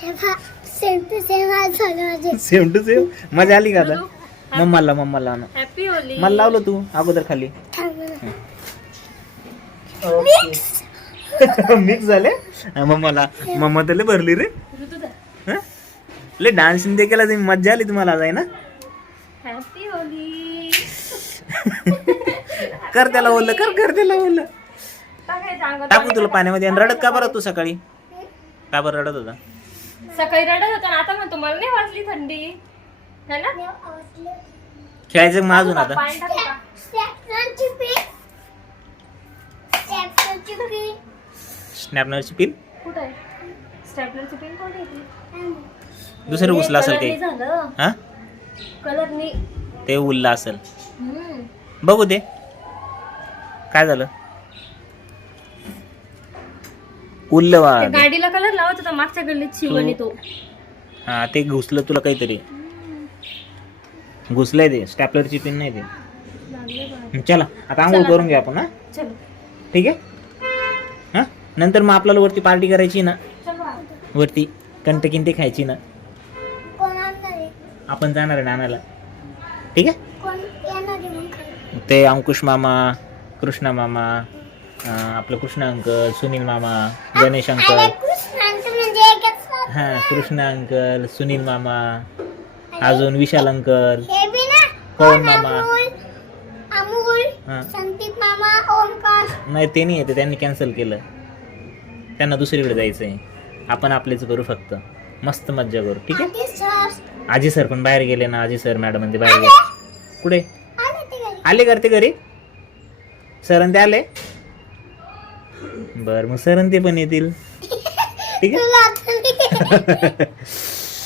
Same to same आज झालं माझे. Same to same. मजा आली का आता? मम्माला आणा. हॅपी होली. मला लावलं तू अगोदर खाली. थांब ना. मिक्स झाले. मम्मा तर लय भरली रे. हं? लय डान्स ते केला तुम्ही, मजा आली तुम्हाला आज आहे ना? Happy Holy. कर त्याला बोललं, कर त्याला बोललं. टाकायचं अंगात. टाकू तुला पाण्यामध्ये. आणि रडत का बरं तू सकाळी? का बरं रडत होता? सकाळी रडत होता ना, आता म्हणतो मला नाही वाजली थंडी है ना. खेळायचं मग अजून आता. पाणी टाकू का? स्टेपलरची पिन. स्टेपलरची पिन. स्नॅपनरची पिन कुठे आहे स्टॅपलरची पिन? कोण येते? दुसरं उचला असेल कलरनी ते. झालं हा कलरनी. ते उरला असेल. बघू दे काय झालं. उरलं वा. ते गाडीला कलर लावत होता मागच्या गल्लीत शिवणी तो. हा ते घुसलं तुला काहीतरी. घुसलंय ते. स्टॅपलरची पिन नाही ते. चला आता आंघोळ करून घ्या आपण. हा चलो ठीक आहे. हा नंतर मग आपल्याला वरती पार्टी करायची ना. चलो. वरती कंटकिंटी खायची ना. कोण आणणार आहे? आपण जाणार आहे नानाला. ठीक आहे. कोण येणार आहे मग खायला? ते अंकुश मामा, कृष्णा मामा, आपलं कृष्ण अंकल, सुनील मामा, गणेश अरे अंकल. कृष्णांचं म्हणजे एकच नाव. हा कृष्णा अंकल, सुनील मामा, अजून विशाल अंकल, हे बी ना. पवन मामा. अमोल, हा संदीप मामा, ओमकार. नाही ते नाही येते, त्यांनी कॅन्सल केलं. त्यांना दुसरीकडे जायचं आहे. आपण आपलेच करू फक्त. मस्त मज्जा करू. ठीक आहे. आधी सर आजी सर पण बाहेर गेले ना. आजी सर मॅडम ते बाहेर गेले. कुठे आले ते घरी. आले करते घरी? सर ते आले. बर मग सर ते पण येतील. ठीक आहे. तुला आठवली?